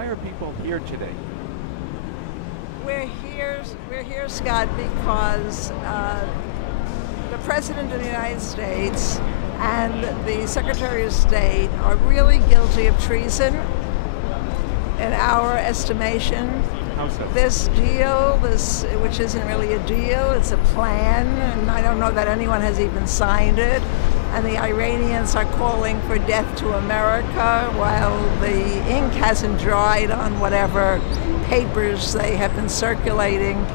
why are people here today? We're here, Scott, because the President of the United States and the Secretary of State are really guilty of treason in our estimation. How so? This deal, which isn't really a deal, it's a plan, and I don't know that anyone has even signed it. And the Iranians are calling for death to America while the ink hasn't dried on whatever papers they have been circulating.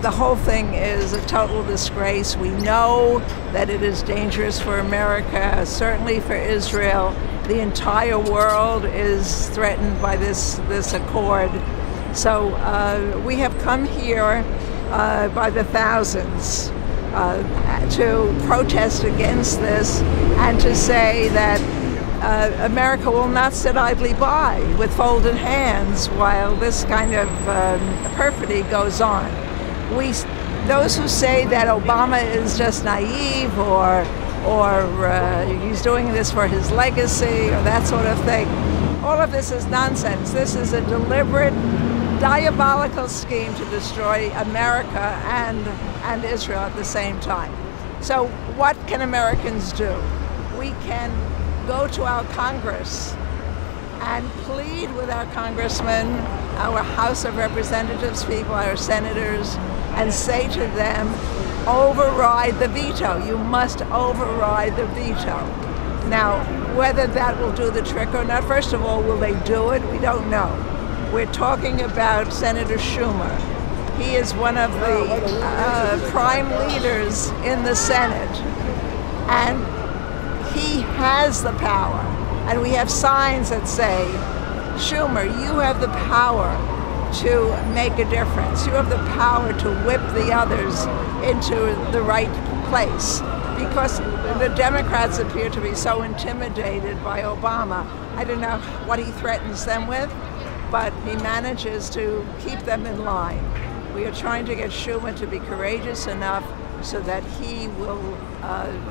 The whole thing is a total disgrace. We know that it is dangerous for America, certainly for Israel. The entire world is threatened by this accord. So we have come here by the thousands to protest against this and to say that America will not sit idly by with folded hands while this kind of perfidy goes on. Those who say that Obama is just naive or he's doing this for his legacy or that sort of thing, all of this is nonsense. This is a deliberate, diabolical scheme to destroy America and Israel at the same time. So what can Americans do? We can go to our Congress and plead with our congressmen, our House of Representatives people, our senators, and say to them, override the veto. You must override the veto. Now, whether that will do the trick or not, first of all, will they do it? We don't know. We're talking about Senator Schumer. He is one of the prime leaders in the Senate, and he has the power. And we have signs that say, Schumer, you have the power to make a difference. You have the power to whip the others into the right place. Because the Democrats appear to be so intimidated by Obama. I don't know what he threatens them with, but he manages to keep them in line. We are trying to get Schumer to be courageous enough so that he will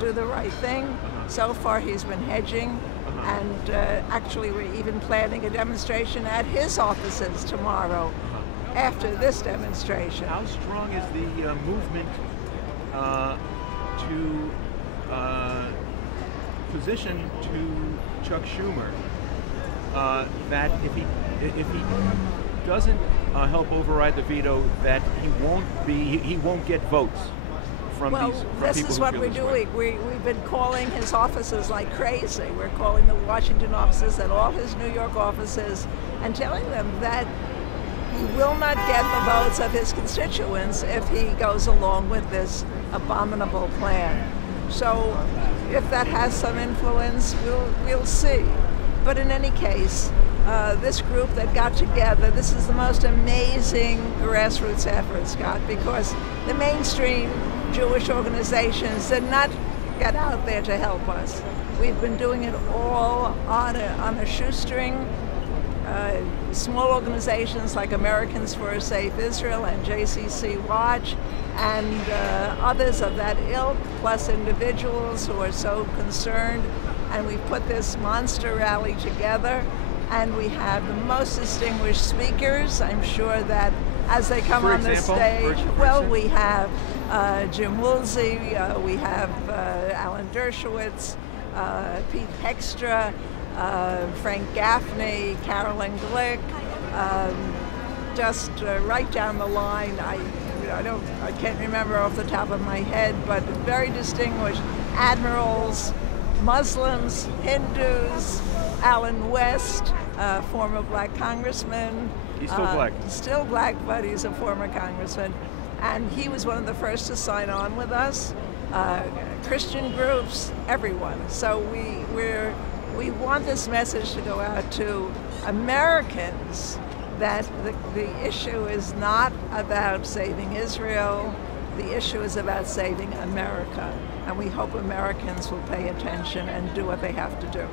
do the right thing. So far he's been hedging, and actually we're even planning a demonstration at his offices tomorrow after this demonstration. How strong is the movement to position to Chuck Schumer that if he doesn't help override the veto, that he won't get votes from these people? Well, this is what we're doing. We've been calling his offices like crazy. We're calling the Washington offices and all his New York offices and telling them that he will not get the votes of his constituents if he goes along with this abominable plan. So if that has some influence, we'll see. But in any case, this group that got together, this is the most amazing grassroots effort, Scott, because the mainstream Jewish organizations did not get out there to help us. We've been doing it all on a shoestring. Small organizations like Americans for a Safe Israel and JCC Watch and others of that ilk, plus individuals who are so concerned. And we put this monster rally together, and we have the most distinguished speakers. I'm sure that as they come on the stage, we have Jim Woolsey, we have Alan Dershowitz, Pete Heckstra, Frank Gaffney, Carolyn Glick, just right down the line. I can't remember off the top of my head, but very distinguished admirals, Muslims, Hindus, Alan West, former black congressman. He's still black. Still black, but he's a former congressman. And he was one of the first to sign on with us. Christian groups, everyone. So we want this message to go out to Americans that the issue is not about saving Israel. The issue is about saving America. And we hope Americans will pay attention and do what they have to do.